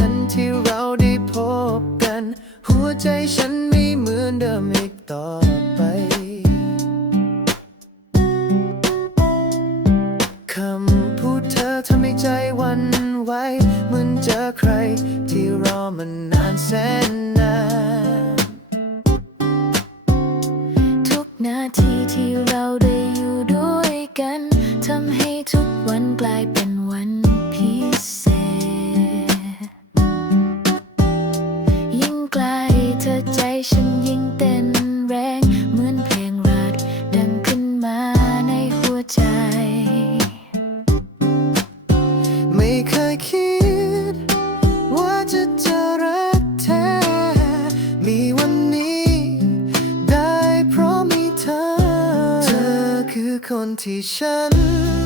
นั้นที่เราได้พบกัน หัวใจฉันไม่เหมือนเดิมอีกต่อไปคำพูดเธอทำให้ใจวันไหวเหมือนเจอใครที่รอมานานแสน เคยคิด ว่าจะเจอรักแท้ มีวันนี้ ได้เพราะมีเธอ เธอคือคนที่ฉัน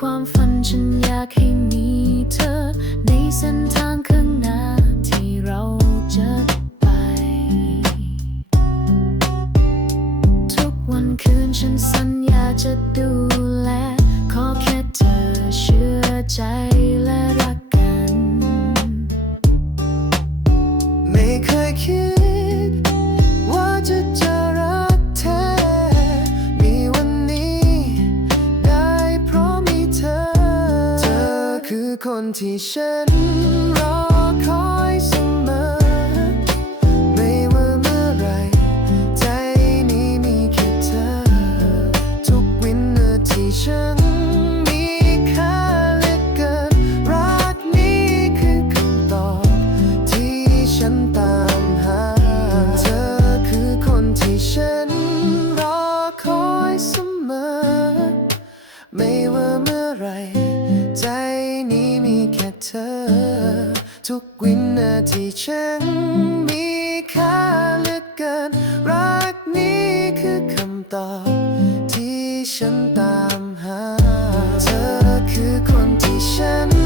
ความฝันฉันอยากให้มีเธอ ในเส้นทางข้างหน้าที่เราจะไป ทุกวันคืนฉันสัญญาจะดูแล ขอแค่เธอเชื่อใจ คือคนที่ฉัน ทุกวินาทีฉันมีค่าเหลือเกิน รักนี้คือคำตอบที่ฉันตามหา เธอคือคนที่ฉัน